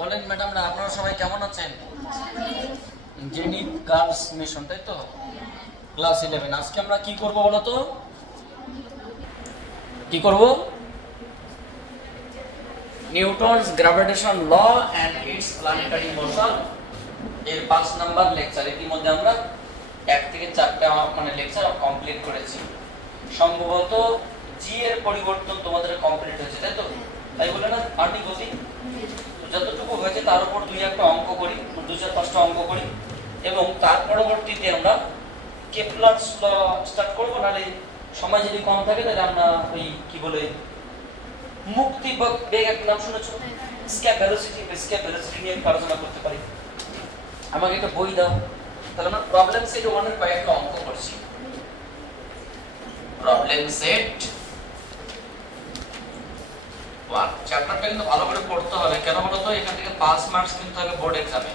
বলেন ম্যাডামরা, আপনারা সবাই কেমন আছেন? জেনিথ গার্লস মিশন, তাই তো, ক্লাস 11। আজকে আমরা কি করব বলো তো? কি করব? Newton's gravitation law and its planetary motion এর 5 নাম্বার লেকচার। ইতিমধ্যে আমরা 1 থেকে 4টা মানে লেকচার কমপ্লিট করেছি। সম্ভবত জি এর পরিবর্তন তোমাদের কমপ্লিট হয়েছে, তাই তো? তাই বলে না পারনি গতি? যতটুকু হয়েছে তার উপর 2-1টা অঙ্ক করি, 2-4-5টা অঙ্ক করি, এবং তার পরবর্তীতে আমরা কেপলারস ল স্টার্ট করব। নাহলে সময় যদি কম থাকে তাহলে আমরা ওই কি বলে মুক্তি বেগ একটা নাম শুনেছো, স্কেপ ভেলোসিটি নিয়ে আলোচনা করতে পারি। আমাকে একটা বই দাও, তাহলে আমরা প্রবলেম সেট 1 এর কয়েকটা অঙ্ক করছি। প্রবলেম সেট 1 চ্যাপ্টারটা কিন্তু ভালো করে পড়তে হবে। কেন বলো তো? এখান থেকে 5 মার্কস কিন্তু হবে বোর্ড এক্সামে।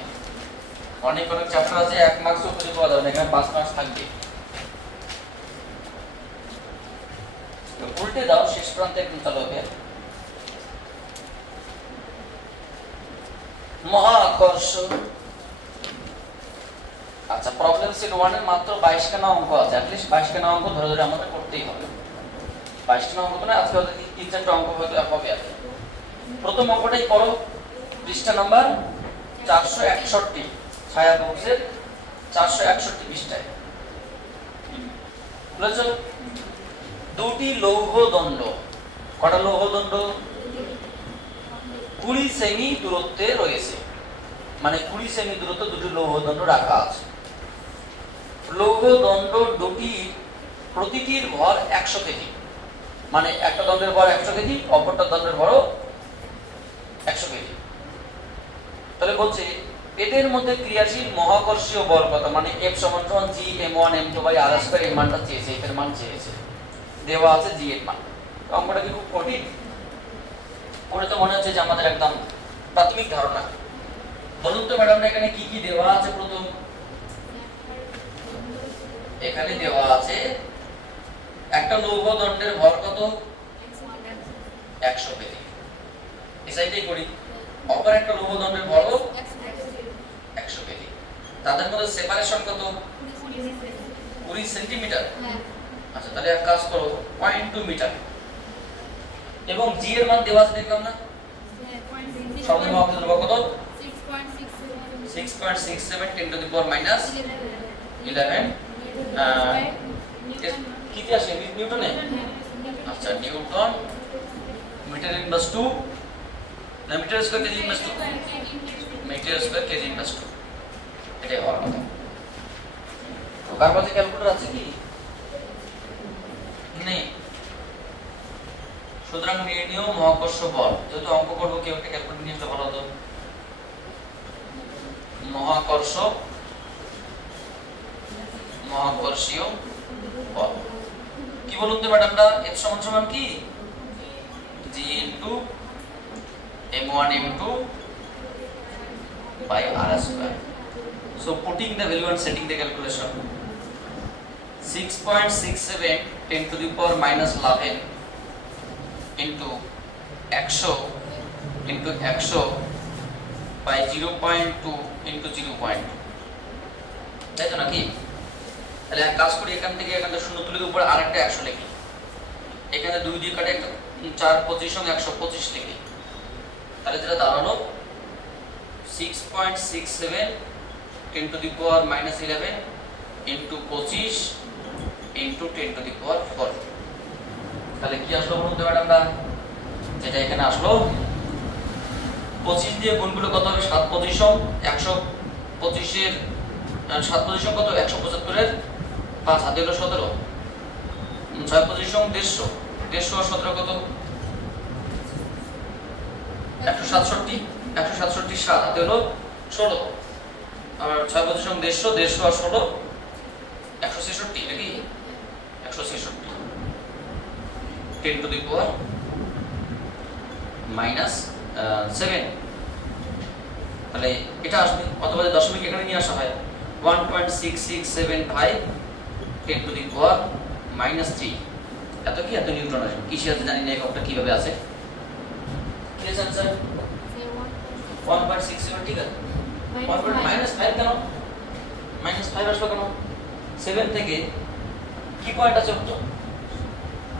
অনেক অনেক চ্যাপ্টার আছে 1 মার্কসও খুঁজে পাওয়া যাবে না, এখানে 5 মার্কস থাকবে। তো উল্টে দাও, শেষ প্রান্তে একদম চালু হবে। মহাকর্ষ। আচ্ছা, প্রবলেম সেট 1 এর মাত্র 22 খানা অঙ্ক আছে। অ্যাটলিস্ট 22 খানা অঙ্ক ধরে ধরে আমাদের করতেই হবে। 22 খানা অঙ্ক তো না, আজকে হয়তো 3-4টা অঙ্ক হয়তো হবে। আছে প্রথম অঙ্কটাই করো, পৃষ্ঠা নাম্বার 461, ছায়া বক্সের 461 পৃষ্ঠায়। বুঝেছো? দুটি লৌহ দণ্ড, কটা লৌহ দণ্ড? 20 সেমি দূরত্বে রয়েছে, মানে 20 সেমি দূরত্বে দুটি লৌহ দণ্ড রাখা আছে। লৌহ দণ্ড দুটি প্রতিটির ভর 100 কেজি, মানে একটা দণ্ডের ভর 100 কেজি, অপরটা দণ্ডের ভরও 100 কেজি। তাহলে বলছে এদের মধ্যে ক্রিয়াশীল মহাকর্ষীয় বল কত? মানে F = G m1m2/r²। এর মানটা চেয়েছে, এর মান চেয়েছে, দেওয়া আছে G এর মান। অঙ্কটা কি খুব কঠিন? পড়ে তো মনে হচ্ছে যে আমাদের একদম প্রাথমিক ধারণা। বলুন তো ম্যাডাম, এখানে কি কি দেওয়া আছে? প্রথম এখানে দেওয়া আছে একটা লৌহ দণ্ডের ভর কত? 100 কেজি। এটাই করি। অপর একটা লৌহ দণ্ডের ভর 100 কেজি। তাদের মধ্যে সেপারেশন কত? 20 সেন্টিমিটার। আচ্ছা, তাহলে এক কাজ করো, 0.2 মিটার। এবং জি এর মান দেওয়া আছে, দেখলাম না? সর্বনিম্ন অবস্থান কত? 6.67 10 টু দি পাওয়ার -11 কি আসে নিউটনে? আচ্ছা, নিউটন মিটার ইনভার্স 2 না meter square kg inverse 2, meter square kg inverse 2, এটাই হওয়ার কথা। তো কার কাছে ক্যালকুলেটর আছে কি? নেই। সুতরাং নির্ণীয় মহাকর্ষ বল, যেহেতু অঙ্ক করবো, কেউ একটা ক্যালকুলেটর নিয়ে আসলে ভালো হতো। মহাকর্ষীয় বল কি বলুন তো ম্যাডামরা? F = কি? G * m1m2/r². So putting the value and setting the calculation, 6.67 10 to the power -11 into 100 into 100 by 0.2 into 0.2, তাই তো নাকি? তাহলে এক কাজ করি, এখান থেকে 0 তুলে উপরে আরেকটা 100 লিখি। এখানে 2 দিয়ে কাটে 4 25 সঙ্গে 125 লিখি। তাহলে যেটা দাঁড়ালো 6.67 10 to the power -11 into 25 into 10 to the power 4। তাহলে কি আসলো বলুন তো ম্যাডামরা? যেটা এখানে আসলো 25 দিয়ে গুণগুলো কত হবে? 7 25 125 এর 7 25 কত? 175 এর 5 হাতে হলো 17, 6 25 150, 150 আর 17 কত? 167, 167 7 হাতে হলো 16, আর 6 25 150, 150 আর 16 166 নাকি? 166 10 to the power -7। তাহলে এটা আসবে, অথবা দশমিক এখানে নিয়ে আসা হয় 1.6675 10 to the power -3। এত কি? এত নিউটন আসবে। কিসে আছে জানি না, এককটা কিভাবে আছে? কি আছে স্যার? 1.66 1.67 ঠিক আছে। -5 কেন? -5 আসলো কেন? 7 থেকে কি পয়েন্ট আছে তো?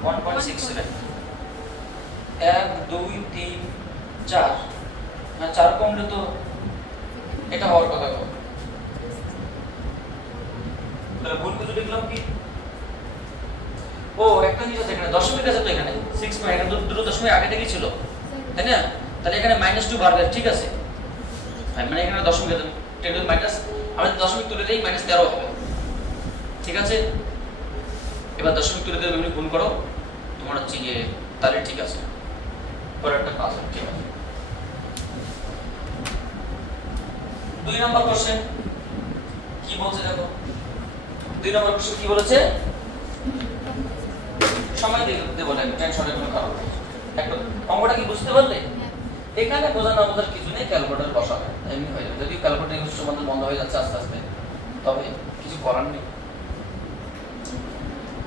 1.67 1 2 3 4 না 4 কমলে তো এটা হওয়ার কথা কত? তাহলে ভুল কিছু লিখলাম কি? ও একটা জিনিস আছে এখানে দশমিক আছে তো এখানে 6 পয়েন্ট এখানে দুটো দশমিক আগে থেকে ছিল তাই না? তাহলে এখানে -2 বাড়বে ঠিক আছে। মানে এখানে দশমিক আছে 10 মাইনাস আমরা দশমিক তুলে দেই -13 হবে ঠিক আছে। এবার দশমিক তুলে দিয়ে তুমি গুণ করো তোমার হচ্ছে গিয়ে তাহলে ঠিক আছে। পরেরটা পাস ঠিক আছে। 2 নম্বর কোশ্চেন কি বলছে দেখো। 2 নম্বর কোশ্চেন কি বলেছে? সময় দিতে বলে টেনশনের কোনো কারণ নেই। একটা অঙ্কটা কি বুঝতে পারলে? এখানে বোঝানো আমাদের কিছু নেই, ক্যালকুলেটর বসাবে এমনি হয়ে যাবে। যদি ক্যালকুলেটর ইউজ আমাদের বন্ধ হয়ে যাচ্ছে আস্তে আস্তে তবে কিছু করার নেই।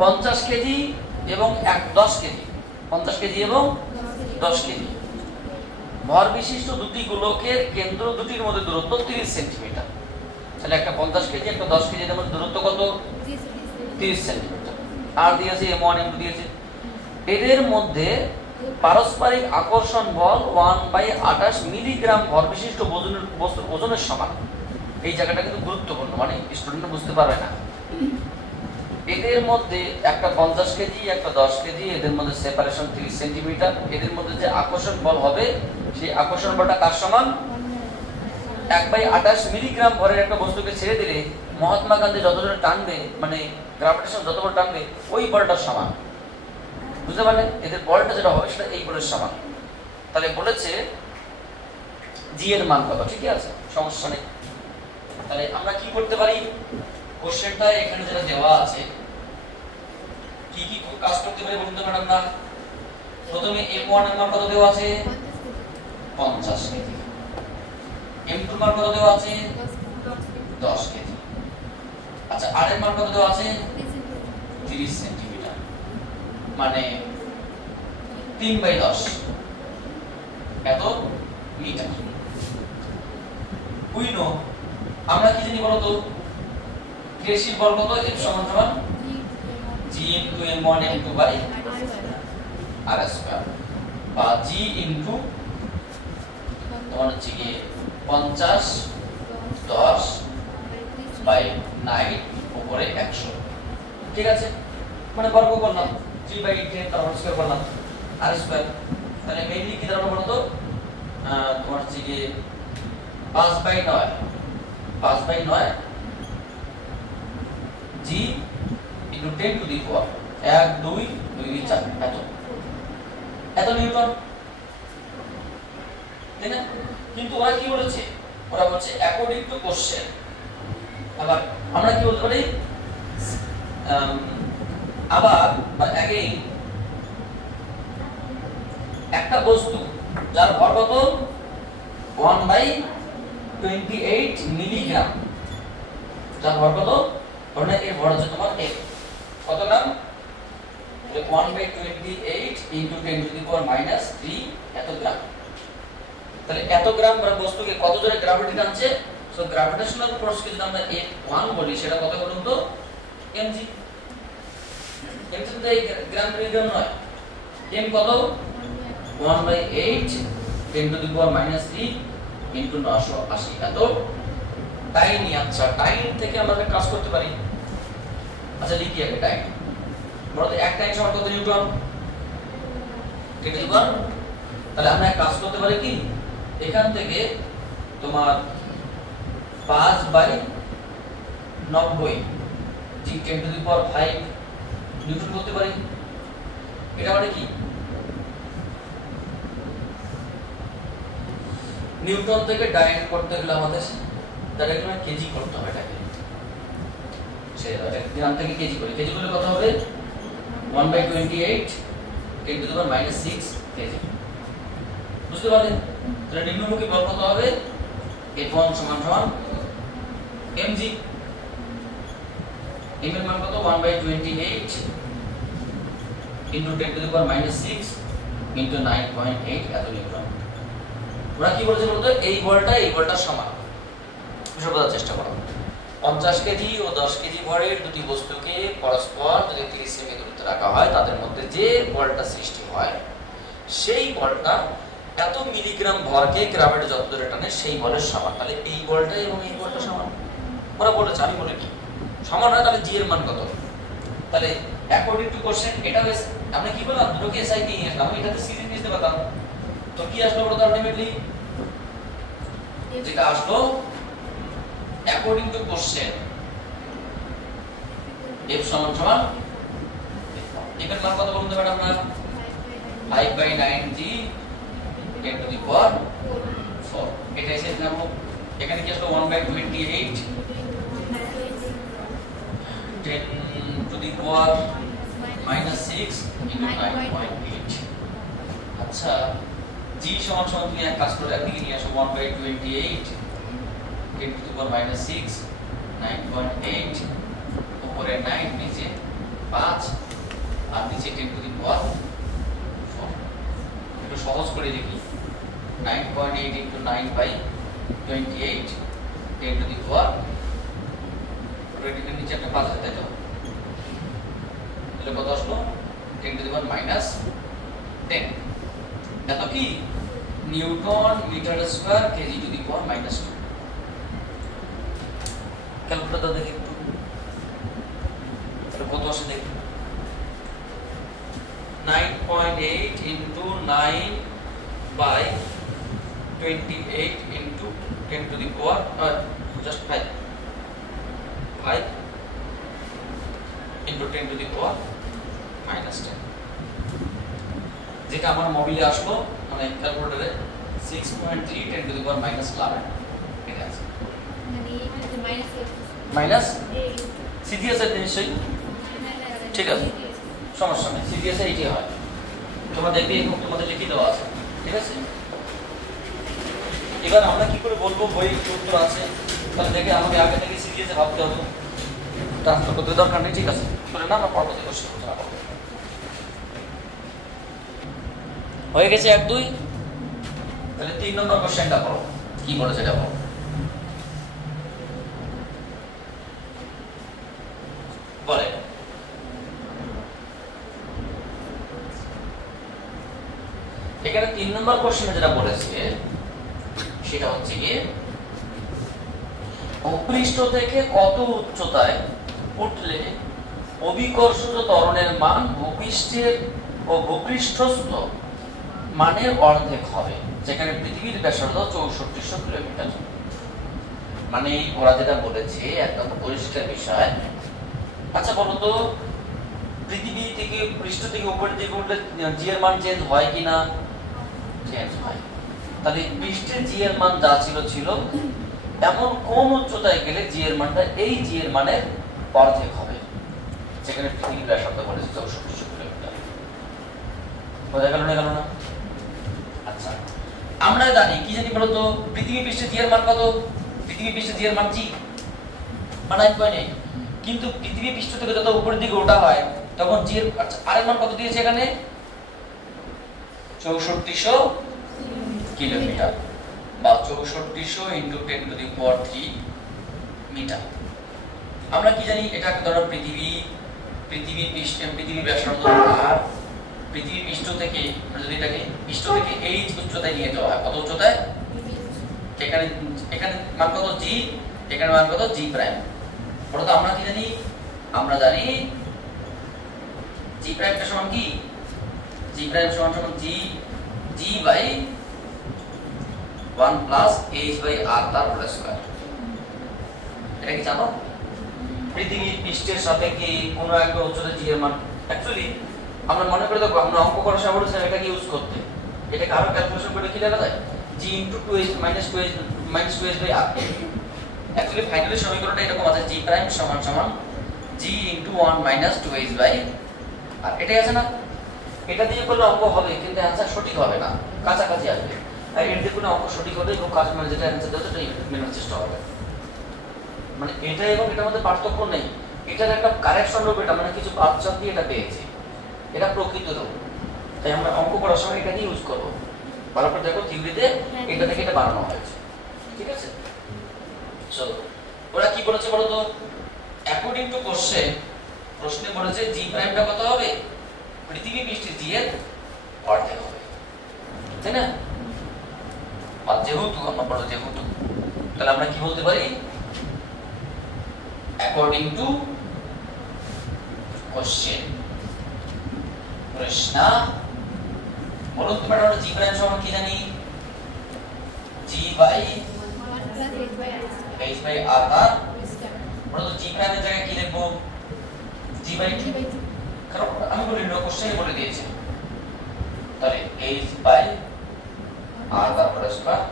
50 কেজি এবং 10 কেজি 50 কেজি এবং 10 কেজি ভর বিশিষ্ট দুটি গোলকের কেন্দ্র দুটির মধ্যে দূরত্ব 30 সেন্টিমিটার। তাহলে একটা 50 কেজি একটা 10 কেজির মধ্যে দূরত্ব কত? 30 সেন্টিমিটার। আর দিয়েছে m1 m2 দিয়েছে। এদের মধ্যে পারস্পরিক আকর্ষণ বল 1/28 মিলিগ্রাম ভর বিশিষ্ট বস্তুর ওজনের সমান। এই জায়গাটা কিন্তু গুরুত্বপূর্ণ, মানে স্টুডেন্টরা বুঝতে পারবে না। এদের মধ্যে একটা 50 কেজি একটা 10 কেজি এদের মধ্যে সেপারেশন 30 সেন্টিমিটার। এদের মধ্যে যে আকর্ষণ বল হবে সেই আকর্ষণ বলটা কার সমান? 1/28 মিলিগ্রাম ভরের একটা বস্তুকে ছেড়ে দিলে মহাত্মা গান্ধী যতটা টানবে, মানে গ্রাভিটেশন যতটা টানবে ওই বলটার সমান। বুঝতে পারলে? এদের বলটা যেটা হবে সেটা এই বলের সমান। তাহলে বলেছে জি এর মান কত, ঠিক আছে সমস্যা নেই। তাহলে আমরা কি করতে পারি? কোশ্চেনটা এখানে যেটা দেওয়া আছে কি কি কাজ করতে পারি বলুন তো ম্যাডাম না। প্রথমে m1 এর মান কত দেওয়া আছে? 50 কেজি। m2 এর মান কত দেওয়া আছে? 10 কেজি। আচ্ছা r এর মান কত দেওয়া আছে? 30 সেন্টিমিটার, মানে 3/10 এত মিটার। উই নো আমরা কি জানি বলতো? কেশির বল কত? F সমান সমান G into m1 m2 by r square বা G into তোমার হচ্ছে কি 50 10 বাই 9 উপরে 100 ঠিক আছে। মানে বর্গ করলাম 3/10 তার স্কয়ার করলাম r স্কয়ার। তাহলে মেইনলি কি দাঁড়ালো বলতো? তোমার হচ্ছে কি 5/9 G into 10 to the power 1 2 2 4 এত নিউটন, তাই না? কিন্তু ওরা কি বলেছে? ওরা বলছে অ্যাকর্ডিং টু কোশ্চেন। আবার আমরা কি বলতে পারি? আবার বা अगेन একটা বস্তু যার ভর কত 1/28 মিলিগ্রাম, যার ভর কত? ধরুন এর ভর হচ্ছে তোমার f কত গ্রাম? 1/28 into 10 to the power -3 এত গ্রাম। তাহলে এত গ্রাম বস্তুকে কত জোরে গ্র্যাভিটি টানছে? সো গ্র্যাভিটেশনাল ফোর্স কে যদি আমরা F1 বলি সেটা কত বলুন তো? mg। mg তো এই গ্রাম মিলিগ্রাম নয়। m কত? 1/8 10 to the power -3 into 980 এত টাইনি। আচ্ছা টাইন থেকে আমরা কাজ করতে পারি। আচ্ছা লিখি আগে টাইন। বলতে এক টাইন সমান কত নিউটন? কেটে দিব। তাহলে আমরা কাজ করতে পারি কি এখান থেকে তোমার 5/90 G 10 to the power 5 Newton করতে পারি। এটা মানে কি? নিউটন থেকে ডাইরেক্ট করতে গেলে আমাদের ডাইরেক্ট কেজি করতে হবে। এটাকে সেটা গ্রাম থেকে কেজি করে, কেজি করলে কত হবে? 1/28 10 to the power -6 কেজি। বুঝতে পারলেন? তাহলে নিম্নমুখী বল কত হবে? F1 সমান সমান mg। m এর মান কত? 1/28 into 10 to the power -6 into 9.8 এত নিউটন। ওরা কি বলেছে বলতো, এই বলটার সমান। বিষয় বোঝার চেষ্টা করো। 50 কেজি ও 10 কেজি ভরের দুটি বস্তুকে পরস্পর যদি 30 সেমি দূরত্বে রাখা হয়, তাদের মধ্যে যে বলটা সৃষ্টি হয় সেই বলটা এত মিলিগ্রাম ভরকে গ্রাভিটি যত দূরে টানে সেই বলের সমান। তাহলে এই বলটা এবং এই বলটা সমান। ওরা বলেছে, আমি বলি কি সমান হয়, তাহলে জি এর মান কত? তাহলে অ্যাকর্ডিং টু কোশ্চেন এটা আমরা কি বললাম, দুটোকে এসআই নিয়ে আসলাম, এটাতে সিরিজ নিতে পারতাম। তো কি আসলো বলতো আলটিমেটলি, যেটা আসলো অ্যাকর্ডিং টু কোশ্চেন f সমান সমান f এর মান কত বলুন তো ম্যাডাম? আমরা 5/9g 10 to the power 4 এটা এসে নাম। এখানে কি আসলো 1/28 10 to the power -6 into 9.8। আচ্ছা, g সমান সমান তুমি এক কাজ করে একদিকে নিয়ে আসো, 1/28 10 to the power -6 9.8 উপরে 9 নিচে 5 আর নিচে 10 to the power 4। একটু সহজ করে দেখি, 9.8 into 9/28 10 to the power, রেডিকের নিচে একটা 5 আছে, তাই তো? তাহলে কত আসলো? 10 to the power -10। এত কি newton meter square kg to the power -2। Calculator দেখি একটু, তাহলে কত আসে দেখি। 9.8 into 9/28 into 10 to the power just 5 into 10 to the power -10, যেটা আমার মোবাইলে আসলো মানে ক্যালকুলেটরে 6.3 10 to the power -11 এটা আছে। মাইনাস সিডিএস এর নিশ্চয়ই ঠিক আছে, সমস্যা নেই, সিডিএস এইটি হয়। তোমরা দেখবে এই তোমাদের লিখে দেওয়া আছে, ঠিক আছে? এবার আমরা কি করে বলবো বই উত্তর আছে, তাহলে দেখে আমাকে আগে থেকে সিডিএস এ ভাবতে হবে, ট্রান্সফার করতে দরকার নেই, ঠিক আছে? শুনে না আমরা পরবর্তী কোশ্চেন আলোচনা করব। হয়ে গেছে 1 2। তাহলে 3 নম্বর কোশ্চেনটা পড়ো, কি বলেছে এটা বলো। বলে এখানে 3 নম্বর কোশ্চেনে যেটা বলেছে সেটা হচ্ছে কি, ভূপৃষ্ঠ থেকে কত উচ্চতায় উঠলে অভিকর্ষজ ত্বরণের মান ভূপৃষ্ঠের ও ভূপৃষ্ঠস্থ মানের অর্ধেক হবে, যেখানে পৃথিবীর ব্যাসার্ধ 6400 কিলোমিটার। মানে ওরা যেটা বলেছে একদম পরিষ্কার বিষয়। আচ্ছা বলো তো, পৃথিবী থেকে পৃষ্ঠ থেকে উপরের দিকে উঠলে জি এর মান চেঞ্জ হয় কিনা? চেঞ্জ হয়। তাহলে পৃষ্ঠের জি এর মান যা ছিল এমন কোন উচ্চতায় গেলে জি এর মানটা এই জি এর মানের অর্ধেক হবে, যেখানে পৃথিবীর ব্যাসার্ধ বলেছে 6400 কিলোমিটার। বোঝা গেল না? গেল না? আচ্ছা, আমরা জানি কি জানি বলো তো, পৃথিবী পৃষ্ঠে জি এর মান কত? পৃথিবী পৃষ্ঠে জি এর মান জি 9.8, কিন্তু পৃথিবী পৃষ্ঠ থেকে যত উপরের দিকে ওঠা হয় তখন জি এর আর এর মান কত দিয়েছে এখানে? 6400 কিলোমিটার বা 6400 × 10 to the power 3 মিটার। আমরা কি জানি, এটা ধরো পৃথিবী ব্যাসার্ধ আর পৃথিবী পৃষ্ঠ থেকে যদি এটাকে পৃষ্ঠ থেকে এই উচ্চতায় নিয়ে যাওয়া হয়, কত উচ্চতায়? এখানে মান কত? জি, এখানে মান কত? জি প্রাইম। বলতো আমরা কি জানি? আমরা জানি জি প্রাইমটা সমান কি? জি প্রাইম সমান g by 1 plus h by r তার হোল স্কয়ার। এটা কি জানো? পৃথিবীর পৃষ্ঠের সাপেক্ষে কোন একটা উচ্চতা জি এর মান, অ্যাকচুয়ালি আমরা মনে করে দেখো, আমরা অঙ্ক করার সময় বলেছিলাম এটাকে ইউজ করতে, এটাকে আরো ক্যালকুলেশন করে কি লেখা যায়? g * 2h - 2h by r। Actually finally সমীকরণটা এরকম আছে, g প্রাইম সমান সমান g * 1 - 2h বাই r। এটাই আছে না? এটা দিয়ে করলে অঙ্ক হবে, কিন্তু অ্যানসার সঠিক হবে না, কাছাকাছি আসবে। আর এর দিয়ে কোনো অঙ্ক সঠিক হলে খুব কাজ, মানে যেটা অ্যানসার দেওয়া সেটা মেলার চেষ্টা হবে। মানে এটা এবং এটার মধ্যে পার্থক্য নেই, এটার একটা কারেকশন রূপ, এটা মানে কিছু বাদশাহ দিয়ে এটা পেয়েছে, এটা প্রকৃত রূপ। তাই আমরা অঙ্ক করার সময় এটা দিয়ে ইউজ করব। ভালো করে দেখো থিওরিতে এটা থেকে এটা বানানো হয়েছে, ঠিক আছে? চলো ওরা কি বলেছে বলো তো, অ্যাকর্ডিং টু কোশ্চেন, প্রশ্নে বলেছে জি প্রাইমটা কত হবে, পৃথিবী পৃষ্ঠে জি এর অর্ধেক হবে, তাই না? আর যেহেতু আমরা বলো যেহেতু, তাহলে আমরা কি বলতে পারি, অ্যাকর্ডিং টু কোশ্চেন, প্রশ্ন বলুন তো ম্যাডাম, আমরা জি প্রাইম সমান কি জানি, জি বাই h বাই r তার বলো তো জি প্রাইমের জায়গায় কি লিখবো, জি বাই 2, কারণ আমি বলি নো কোশ্চেনে বলে দিয়েছি, তাহলে h বাই r তারপর স্কয়ার,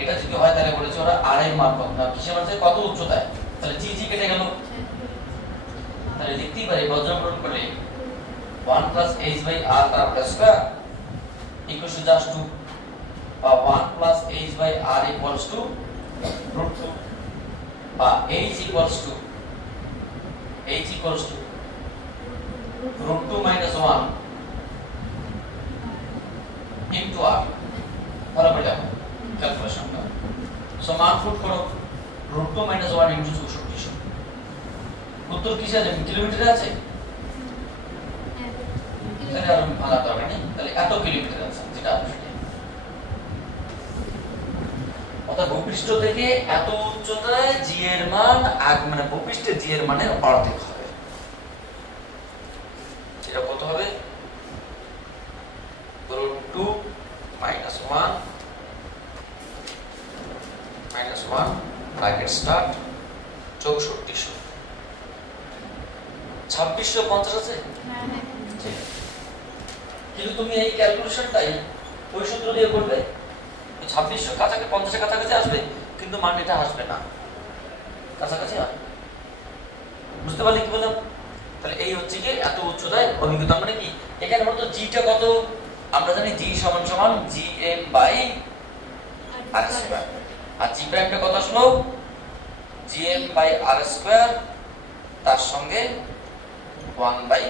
এটা যদি হয় তাহলে বলেছে ওরা r এর মান কত, না কিসের মান কত উচ্চতায়, তাহলে জি জি কেটে গেল, তাহলে লিখতেই পারি বজ্রমূলন করলে 1 plus h by r তারপর স্কয়ার equals to just 2, বা 1 plus h by r equals to root 2, বা h equals to root 2 minus 1 into r, বরাবর যাবো ক্যালকুলেশনটা, সো মান পুট করো root 2 minus 1 into 64, উত্তর কিসে আছে, কিলোমিটারে আছে, তাহলে আর ভাঙা দরকার নেই, তাহলে এত কিলোমিটার আছে যেটা আছে, অর্থাৎ ভূপৃষ্ঠ থেকে এত উচ্চতায় জি এর মান মানে ভূপৃষ্ঠে জি এর মানের অর্ধেক হবে, সেটা কত হবে, root 2 minus 1 bracket start 6400, 2650 আছে, কিন্তু তুমি এই ক্যালকুলেশনটাই ওই সূত্র দিয়ে করবে, 2600 কাছাকাছি 50 এর কাছাকাছি আসবে, কিন্তু মান এটা আসবে না, কাছাকাছি হয়, বুঝতে পারলে কি বললাম? তাহলে এই হচ্ছে কি এত উচ্চতায় অভিজ্ঞতা, মানে কি এখানে বলতো জিটা কত, আমরা জানি জি সমান সমান জিএম বাই আর স্কয়ার, আর জি প্রাইমটা কত আসলো, জিএম বাই আর স্কয়ার, তার সঙ্গে 1 by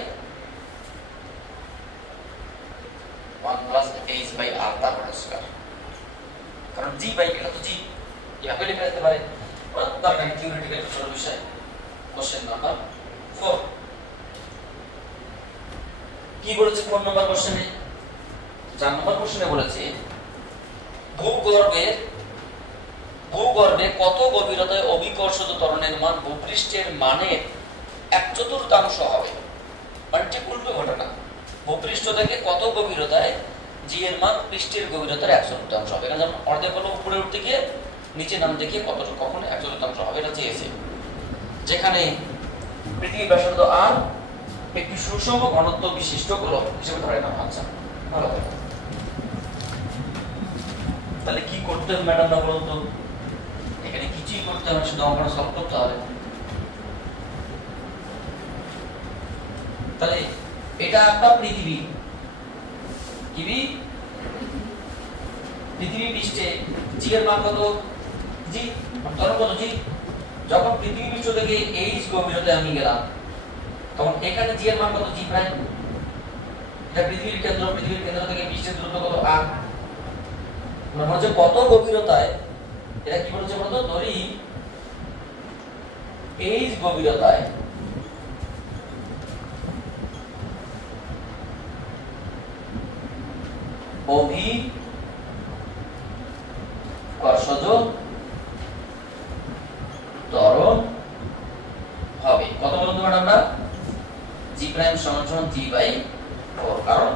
1 plus h by r তারপর স্কয়ার, কারণ জি বাই এটা তো জি ইয়াকে লিখে দিতে পারে, দরকার থিওরিটিক্যাল ছোট বিষয়। কোশ্চেন নাম্বার 4 কি বলেছে 4 নম্বর কোশ্চেনে, 4 নম্বর কোশ্চেনে বলেছে ভূগর্ভে কত গভীরতায় অভিকর্ষজ ত্বরণের মান ভূপৃষ্ঠের মানের 1/4 হবে, মানে ঠিক উল্টো ঘটনা, ভূপৃষ্ঠ থেকে কত গভীরতায় জি এর মান পৃষ্ঠের গভীরতার 1/4 হবে, এখানে যেমন অর্ধেক হলো উপরে উঠতে গিয়ে নিচে নামতে গিয়ে কতটুকু কখন 1/4 হবে, এটা চেয়েছে, যেখানে পৃথিবীর ব্যাসার্ধ আর একটি সুষম ঘনত্ব বিশিষ্ট গোলক হিসেবে ধরে নাও, আচ্ছা ভালো কথা, তাহলে কি করতে হবে ম্যাডামরা বলুন তো, এখানে কিছুই করতে হবে, শুধু অঙ্কটা সলভ করতে হবে, তাহলে এটা একটা পৃথিবী পৃষ্ঠে জি এর মান কত, জি ত্বরণ কত জি, যখন পৃথিবী পৃষ্ঠ থেকে h গভীরতায় আমি গেলাম তখন এখানে জি এর মান কত, জি প্রাইম, এটা পৃথিবীর কেন্দ্র থেকে পৃষ্ঠের দূরত্ব কত r, মানে হচ্ছে কত গভীরতায়, এটা কি বলছে বলতো, ধরি h গভীরতায় অভিকর্ষজ ত্বরণ হবে কত বলতো ম্যাডাম, জি প্রাইম সমান সমান জি বাই 4, কারণ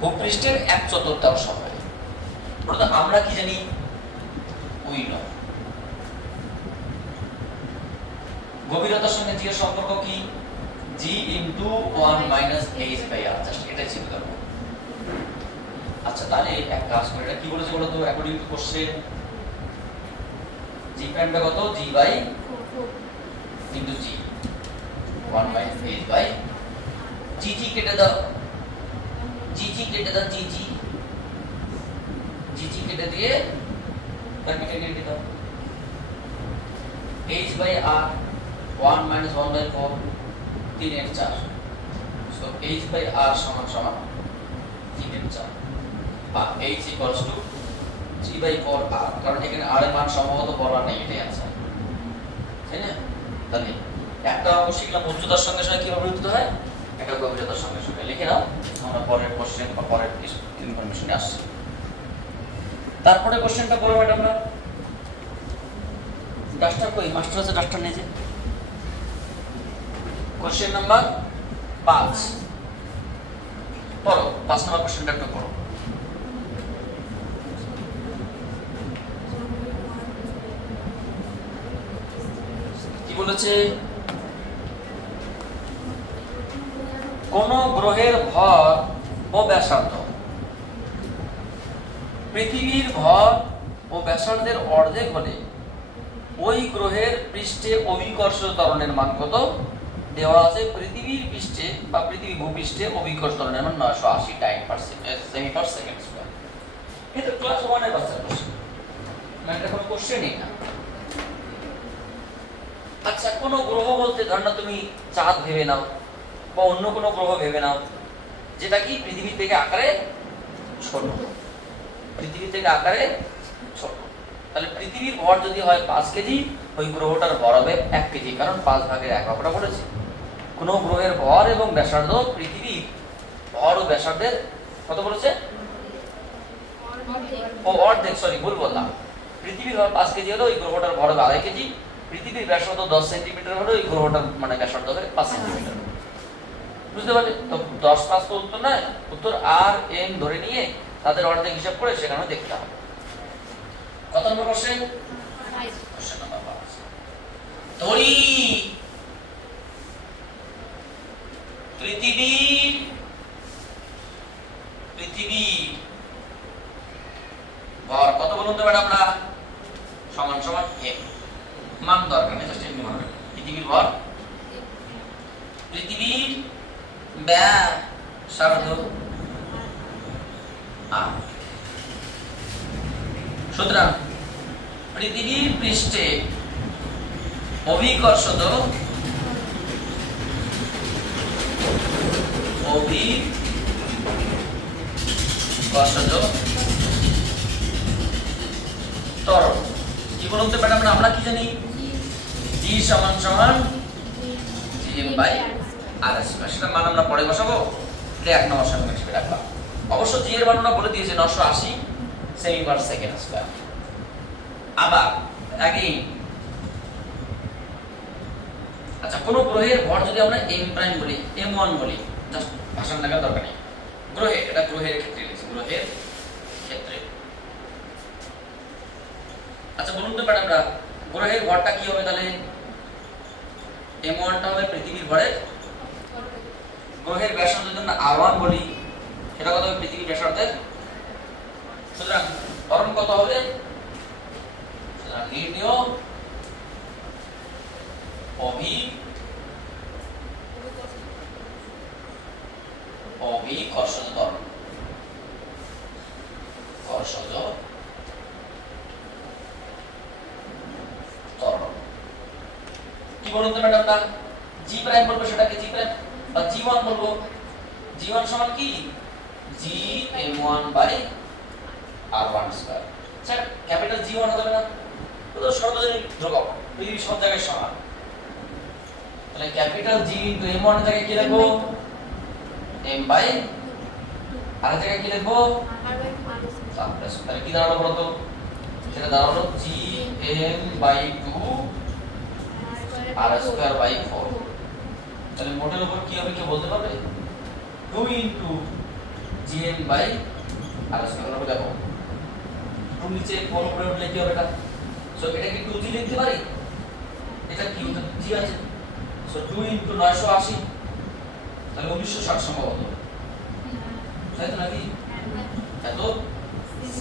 ভূপৃষ্ঠের 1/4 হবে, অর্থাৎ আমরা কি জানি উই নো, গভীরতার সঙ্গে জি এর সম্পর্ক কি, g into 1 minus h by r, just এটাই ছিল দেখো। আচ্ছা তাহলে এক কাজ করে, এটা কি বলেছে বলো তো, অ্যাকর্ডিং টু কোশ্চেন জি প্রাইমটা কত, g by into g 1 minus h by g g কেটে দাও, জি জি কেটে দাও, জি জি কেটে দিয়ে ব্র্যাকেটে কেটে দাও, h by r 1 minus 1 by 4 3 এর 4, so h by r সমান সমান 3 এর 4, বা h equals to 3/4 r, কারণ এখানে r এর মান সম্ভবত বলা নেই, এটাই আছে, তাই না? তাহলে একটা অঙ্ক শিখলাম উচ্চতার সঙ্গে সঙ্গে কিভাবে উত্তর হয়, একটা গভীরতার সঙ্গে সঙ্গে লিখে নাও, আমরা পরের কোশ্চেন বা পরের ইনফরমেশনে আসছি। তারপরে কোশ্চেনটা করব ম্যাডামরা, ডাস্টার কই, মাস্টার আছে ডাস্টার নিয়ে যে। কোশ্চেন নাম্বার 5 পড়ো, 5 নম্বর কোশ্চেনটা একটু পড়ো। কি বলেছে? কোন গ্রহের ভর ও ব্যাসার্ধ পৃথিবীর ভর ও ব্যাসার্ধের অর্ধেক হলে ওই গ্রহের পৃষ্ঠে অভিকর্ষ ত্বরণের মান কত? দেওয়া আছে পৃথিবীর পৃষ্ঠে বা পৃথিবী ভূপৃষ্ঠে অভিকর্ষ ত্বরণের মান 980 টাইম পার সেমি পার সেকেন্ড স্কয়ার। এটা ক্লাস 1 এর বাচ্চার কোশ্চেন, মানে এটা কোনো কোশ্চেনই না। আচ্ছা, কোন গ্রহ বলতে ধর না তুমি চাঁদ ভেবে নাও বা অন্য কোন গ্রহ ভেবে নাও যেটা কি পৃথিবী থেকে আকারে ছোট, পৃথিবী থেকে আকারে ছোট। তাহলে পৃথিবীর ভর যদি হয় 5 কেজি, ওই গ্রহটার ভর হবে 1 কেজি, কারণ 5 ভাগের 1 অঙ্কটা পড়েছে। কোন গ্রহের ভর এবং ব্যাসার্ধ পৃথিবীর ভর ও ব্যাসার্ধের কত বলেছে? ও অর্ধেক, সরি ভুল বললাম। পৃথিবীর ভর 5 কেজি হলে ওই গ্রহটার ভর হবে 2.5 কেজি। পৃথিবীর ব্যাসার্ধ 10 সেন্টিমিটার হলে ওই গ্রহটার মানে ব্যাসার্ধ হবে 5 সেন্টিমিটার। বুঝতে পারলে? তো 10 5 তো উত্তর নয়, উত্তর আর এম ধরে নিয়ে তাদের অর্ধেক হিসাব করে সেখানে দেখতে হবে। কত নম্বর কোশ্চেন? Question number 5। তড়ি পৃথিবী ভর কত বলুন তো ম্যাডাম? আমরা সমান সমান m, মান দরকার নেই, জাস্ট এমনি মনে রাখবেন। পৃথিবীর ভর, পৃথিবীর ব্যাসার্ধ r। সুতরাং পৃথিবীর পৃষ্ঠে অভিকর্ষজ ত্বরণ কি বলুন তো ম্যাডাম? আমরা কি জানি? g সমান সমান gm/r²। সেটা মান আমরা পরে বসাবো, এটা 1 নম্বর সমীকরণ হিসেবে রাখলাম। অবশ্য g এর মান আমরা বলে দিয়েছি 980 সেমি পার সেকেন্ড স্কয়ার। আবার আগে আচ্ছা, কোন গ্রহের ভর যদি আমরা m' বলি, m1 বলি, জাস্ট ভাষার লাগা দরকার নেই। গ্রহের, এটা গ্রহের ক্ষেত্রে লিখছি, গ্রহের ক্ষেত্রে। আচ্ছা বলুন তো ম্যাডাম, আমরা গ্রহের ভরটা কি হবে তাহলে? m1 টা হবে পৃথিবীর ভরের। গ্রহের ব্যাসার্ধ যদি আমরা r1 বলি, সেটা কত হবে? পৃথিবীর ব্যাসার্ধের। সুতরাং ত্বরণ কত হবে? সুতরাং নির্ণেয় অভিকর্ষজ ত্বরণ। কর্ষজ ত্বরণ কি বলুন তো ম্যাডাম? না জি প্রাইম বলবো, সেটাকে জি প্রাইম বা জি1 বলবো। জি1 সমান কি? gm1/r1²। স্যার ক্যাপিটাল জি1 হবে না? তো সর্বজনীন ধ্রুবক, পৃথিবীর সব জায়গায় সমান। তাহলে ক্যাপিটাল জি ইনটু m1 এর জায়গায় কি লিখবো? m/, আর এর জায়গায় কি লিখবো? r²। তাহলে কি দাঁড়ালো বলো তো? সেটা দাঁড়ালো gm/2r²/4। তাহলে মোটের উপর কি হবে কেউ বলতে পারবে? 2 ইনটু gm/r² হবে। দেখো 2 নিচে 4 উপরে উঠলে কি হবে এটা? সো এটা কি 2g লিখতে পারি? এটা কি g আছে, সো 2 ইনটু 980, তাহলে 1960 সম্ভবত, তাই তো নাকি? এত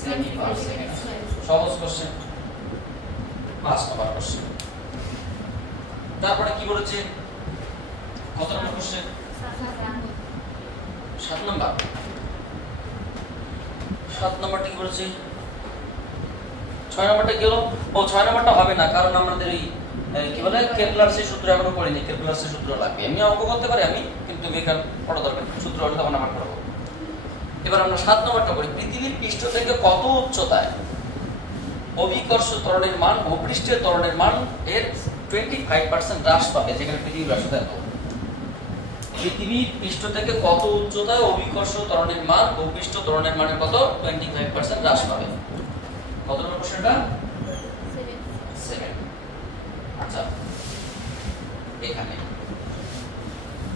সেমি পার সেকেন্ড। সহজ কোশ্চেন, 5 নম্বর কোশ্চেন। তারপরে কি বলেছে? কত নম্বর কোশ্চেন? 7 নম্বর। 7 নম্বরটা কি বলেছে? 6 নম্বরটা কি হলো? ও 6 নম্বরটা হবে না, কারণ আমাদের এই কি বলে কেপলারের সূত্র এখনো পড়িনি। কেপলারের সূত্র লাগবে, এমনি অঙ্ক করতে পারি আমি, কিন্তু বেকার পড়া দরকার, সূত্র হলে তখন আমার পড়াবো। এবার আমরা 7 নম্বরটা পড়ি। পৃথিবীর পৃষ্ঠ থেকে কত উচ্চতায় অভিকর্ষ ত্বরণের মান ভূপৃষ্ঠের ত্বরণের মান এর 25% হ্রাস পাবে, যেখানে পৃথিবীর ব্যাসার্ধ এত। পৃথিবীর পৃষ্ঠ থেকে কত উচ্চতায় অভিকর্ষ ত্বরণের মান ভূপৃষ্ঠ ত্বরণের মানের কত 25% হ্রাস পাবে? কত নম্বর প্রশ্নটা? 7। আচ্ছা, এখানে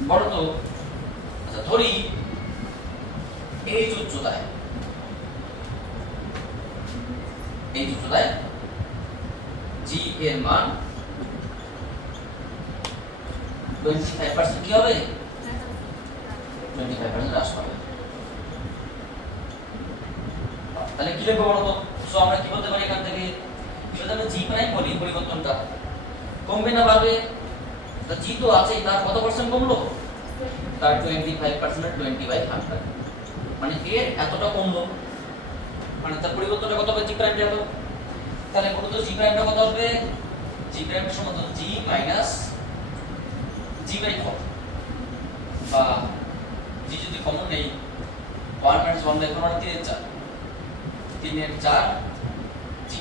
বড় তো, আচ্ছা ধরি এই উচ্চতায় জি এর মান 25% কি হবে? 25% হ্রাস পাবে। তাহলে কি লিখবো বলতো? সো আমরা কি বলতে পারি এখান থেকে? যদি আমরা জি প্রাইম বলি, পরিবর্তনটা কমবে না বাড়বে? তো জি তো আছে, তার কত পার্সেন্ট কমলো? তার 25% এর 20/100, মানে এর এতটা কমলো, মানে তার পরিবর্তনটা কত হবে? জি প্রাইমটা এত। তাহলে বলতো জি প্রাইমটা কত হবে? জি প্রাইম সমান জি মাইনাস g/4, বা জি যদি কমন নেই 1 - 1/4 মানে 3 এর 4, 3 এর 4 জি।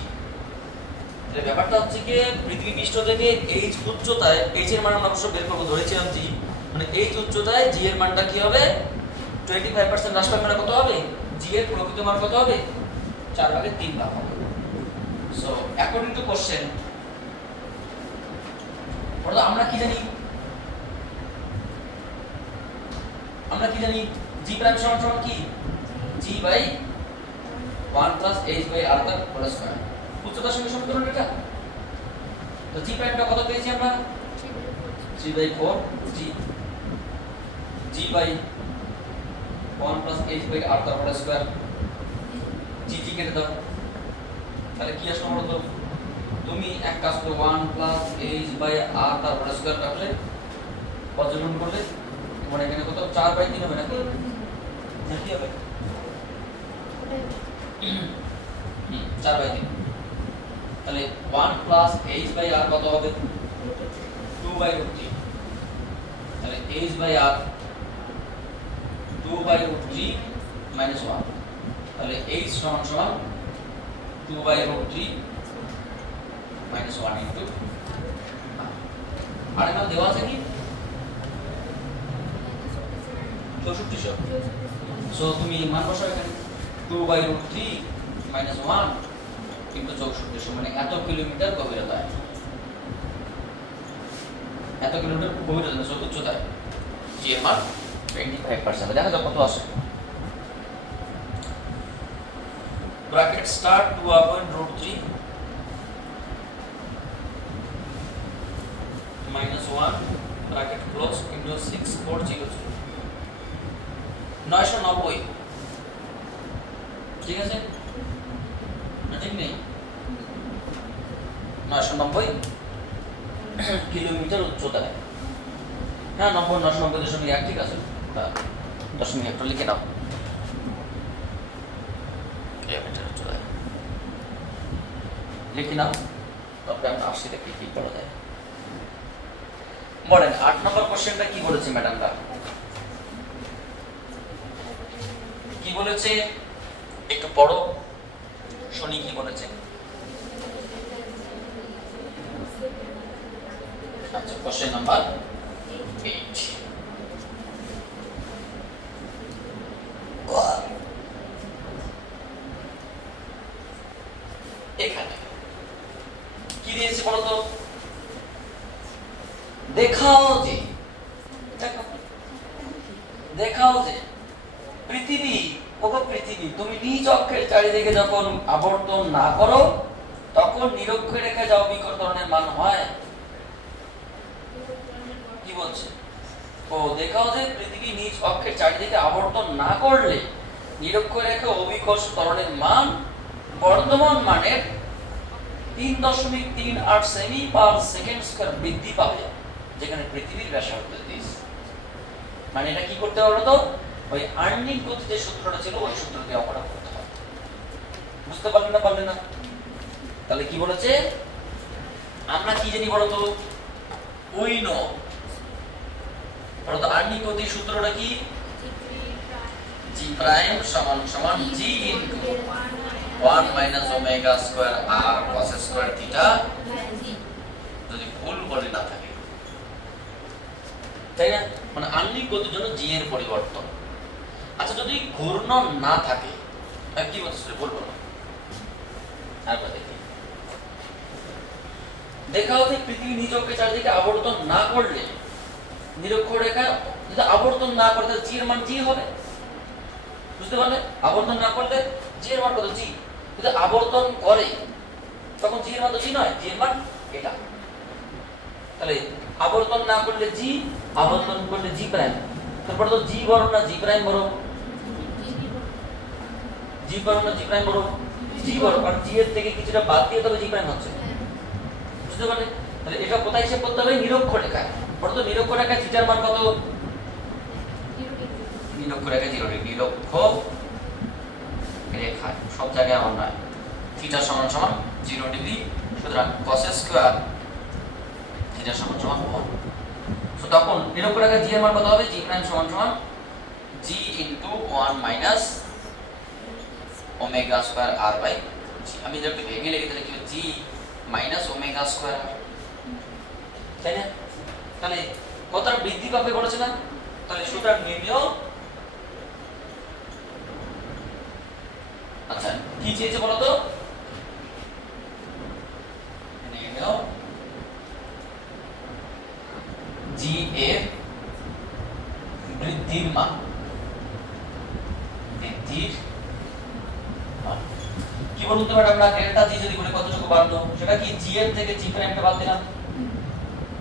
তাহলে ব্যাপারটা হচ্ছে কি, পৃথিবী পৃষ্ঠ থেকে এইচ উচ্চতায়, এইচ এর মান আমরা অবশ্য বের করব, ধরেছিলাম জি, মানে এইচ উচ্চতায় জি এর মানটা কি হবে? 25% হ্রাস পাবে, মানে কত হবে? জি এর প্রকৃত মান কত হবে? 4/3 ভাগ হবে। সো অ্যাকর্ডিং টু কোশ্চেন, বলতো আমরা কি জানি? জি প্রাইম সমান কি? জি বাই 1 প্লাস এইচ বাই আর তার হোল স্কয়ার, উচ্চতার সঙ্গে সমীকরণ এটা। তো জি প্রাইমটা কত পেয়েছি আমরা? 3/4 জি বাই 1 প্লাস এইচ বাই আর তার হোল স্কয়ার, জি কেটে দাও, তাহলে কি আসলো বলতো? তুমি এক কাজ করো, 1 প্লাস এইচ বাই আর তার হোল স্কয়ার কাটলে পর্যবেক্ষণ করলে মানে এখানে কত? 4/3 হবে নাকি? কি হবে? 4/3। তাহলে 1 প্লাস h বাই r কত হবে? 2/3। তাহলে h বাই r 2/3 মাইনাস 1, তাহলে h সমান সমান 2/3 মাইনাস 1 ইনটু আর এখানে দেওয়া আছে কি 6400। সো তুমি মান বসাও এখানে, 2/3 মাইনাস 1 ইনটু 6400, মানে এত কিলোমিটার গভীরতায়, এত কিলোমিটার গভীরতায় উচ্চতায় জি এর মান 25%। দেখা যাক কত আসে। Bracket start 2/3 minus 1 bracket close into 6400, 990। ঠিক আছে না? ঠিক নেই, 990 কিলোমিটার উচ্চতায়। হ্যাঁ 990.1 ঠিক আছে, 0.1 লিখে নাও, কিলোমিটার উচ্চতায় লিখে নাও। তারপরে আমরা আসছি দেখি কি করা যায়। বলেন 8 নম্বর কোশ্চেনটা কি বলেছে ম্যাডামরা? কি বলেছে একটু পড়ো শুনি কি বলেছে। আচ্ছা, কোশ্চেন নাম্বার 8। এখানে কি দিয়েছে বলো তো? দেখাও যে পৃথিবী তুমি নিজ অক্ষের চারিদিকে যখন আবর্তন না করো তখন নিরক্ষরেখায় যা অভিকর ত্বরণের মান হয়। কি বলছে? ও দেখাও যে পৃথিবী নিজ অক্ষের চারিদিকে আবর্তন না করলে নিরক্ষরেখা অভিকর্ষ ত্বরণের মান বর্তমান মানের 3.38 সেমি পার সেকেন্ড স্কয়ার বৃদ্ধি পাবে, যেখানে পৃথিবীর ব্যাসার্ধ 30। মানে এটা কি করতে হবে তো? ওই আর্নিং গতি যে সূত্রটা ছিল ওই সূত্র দিয়ে অঙ্কটা করতে হবে। বুঝতে পারলেন না? তাহলে কি বলেছে? আমরা কি জানি বলো তো? উই নো, বলো তো আর্নিং গতির সূত্রটা কি? জি প্রাইম সমান সমান g into 1 minus omega square আর cos স্কয়ার থিটা যদি ভুল বলে না থাকে, তাই না? মানে আণবিক গতির জন্য জি এর পরিবর্তন। আচ্ছা যদি ঘূর্ণন না থাকে কি বলছিস বলবো না, আরেকবার দেখি। দেখা হচ্ছে পৃথিবী নিজ অক্ষের চারিদিকে আবর্তন না করলে নিরক্ষরেখা যদি আবর্তন না করে তাহলে জি এর মান জি হবে, বুঝতে পারলে? আবর্তন না করলে জি এর মান কত? জি। যদি আবর্তন করে তখন জি এর মান তো জি নয়, জি এর মান এটা। তাহলে আবর্তন না করলে জি, আবর্তন করলে জি প্রাইম। তারপরে তো জি বড় না জি প্রাইম বড়? জি বড় না জি প্রাইম বড়? জি বড়, কারণ জি এর থেকে কিছুটা বাদ দিয়ে তবে জি প্রাইম হচ্ছে, বুঝতে পারলে? তাহলে এটা কোথায় হিসাব করতে হবে? নিরক্ষরেখায়। বড় তো নিরক্ষরেখায় থিটার মান কত? নিরক্ষরেখায় 0 ডিগ্রি। নিরক্ষ রেখায় সব জায়গায় আমার নয়, থিটা সমান সমান 0 ডিগ্রি। সুতরাং cos স্কয়ার থিটা সমান সমান 1। সো তখন নিরক্ষরেখায় জি এর মান কত হবে? জি প্রাইম সমান সমান g into 1 minus omega square R by g. আমি যদি ভেঙে লিখি তাহলে কি হবে? G minus omega square R, তাই না? তাহলে কতটা বৃদ্ধি পাবে বলেছে না? তাহলে সুতরাং নির্ণয়। আচ্ছা কি চেয়েছে বলো তো? নির্ণয় জি এর বৃদ্ধির মান, বৃদ্ধির মান কি বলুন তো ম্যাডাম? না ডেল্টা জি যদি বলে কতটুকু বাড়লো, সেটা কি জি এর থেকে জি প্রাইমটা বাদ দিলাম,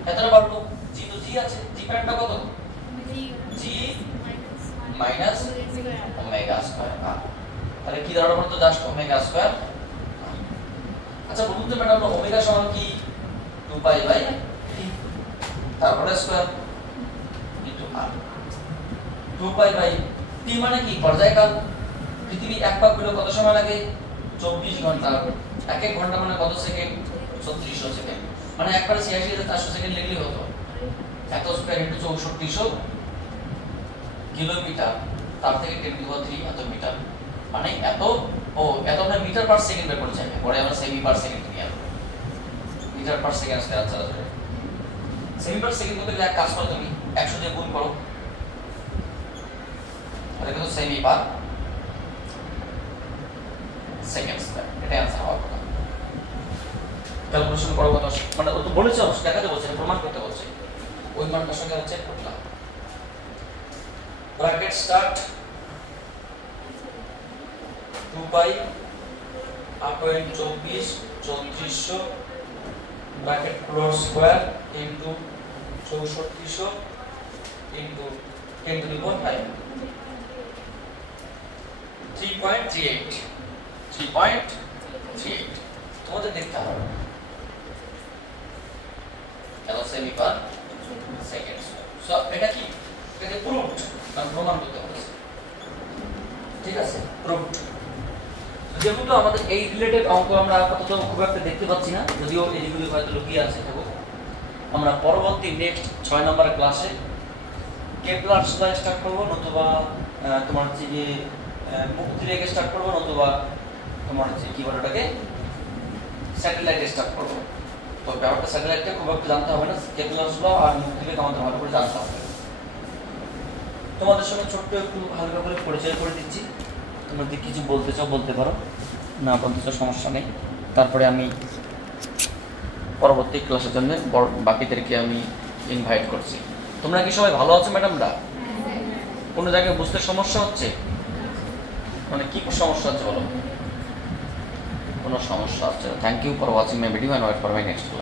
এতটা বাড়লো। জি তো জি আছে, জি প্রাইমটা কত? জি মাইনাস ওমেগা স্কয়ার আর। তাহলে কি দাঁড়ালো বলতো? Just omega square. আচ্ছা বলুন তো ম্যাডাম ওমেগা সমান কি? 2 পাই বাই টি, তারপরে square into R. 2 pi by T মানে কি? পর্যায়কাল। পৃথিবী এক পাক ঘুরলে কত সময় লাগে? 24 ঘন্টা। এক এক ঘন্টা মানে কত সেকেন্ড? 3600 সেকেন্ড। মানে একবারে 86400 সেকেন্ড লিখলেই হতো। এত স্কয়ার ইনটু 6400 কিলোমিটার, তার থেকে 10⁻³ এত মিটার, মানে এত। ও এত আমরা মিটার পার সেকেন্ড বের করতে চাই, পরে আমরা সেমি পার সেকেন্ড নিয়ে আসবো। Meter per second square answer আসবে। সেমি পার সেকেন্ড করতে গেলে এক কাজ করো, তুমি 100 দিয়ে গুণ করো, তাহলে কত? Semi per second square. এটাই আনসার হওয়ার কথা। ক্যালকুলেশন করো কত, মানে ও তো বলেছে দেখাতে বলছে, প্রমাণ করতে বলছে, ওই মানটার সঙ্গে হচ্ছে করলাম। ব্র্যাকেট স্টার্ট 2 পাই আপয়েন্ট 24 3400 bracket close square into 6400 into 10⁵ 3.38 3.38 তোমাদের দেখতে হবে এত সেমি পার সেকেন্ড। সো এটা কি? এটাকে প্রুভড, কারণ প্রমাণ করতে হবে, ঠিক আছে? প্রুভড। যেহেতু আমাদের এই রিলেটেড অঙ্ক আমরা আপাতত খুব একটা দেখতে পাচ্ছি না, যদিও এইগুলি হয়তো লুকিয়ে আছে থাকো, আমরা পরবর্তী নেক্সট 6 নম্বর ক্লাসে কেপলার স্টার্ট করবো, নতুবা তোমার হচ্ছে যে মুক্তি রেখে স্টার্ট করবো, নতুবা তোমার হচ্ছে কি বলে ওটাকে স্যাটেলাইট স্টার্ট করবো। তো ব্যাপারটা স্যাটেলাইটটা খুব একটা জানতে হবে না, কেপলার ল আর মুক্তি রেখে আমাদের ভালো করে জানতে হবে। তোমাদের সঙ্গে ছোট্ট একটু হালকা করে পরিচয় করে দিচ্ছি, তোমরা যদি কিছু বলতে চাও বলতে পারো, না বলতে চাও সমস্যা নেই। তারপরে আমি পরবর্তী ক্লাসের জন্য বাকিদেরকে আমি ইনভাইট করছি। তোমরা কি সবাই ভালো আছো ম্যাডামরা? কোনো জায়গায় বুঝতে সমস্যা হচ্ছে? মানে কি সমস্যা হচ্ছে বলো? কোনো সমস্যা হচ্ছে? Thank you for watching my video and wait for my next class.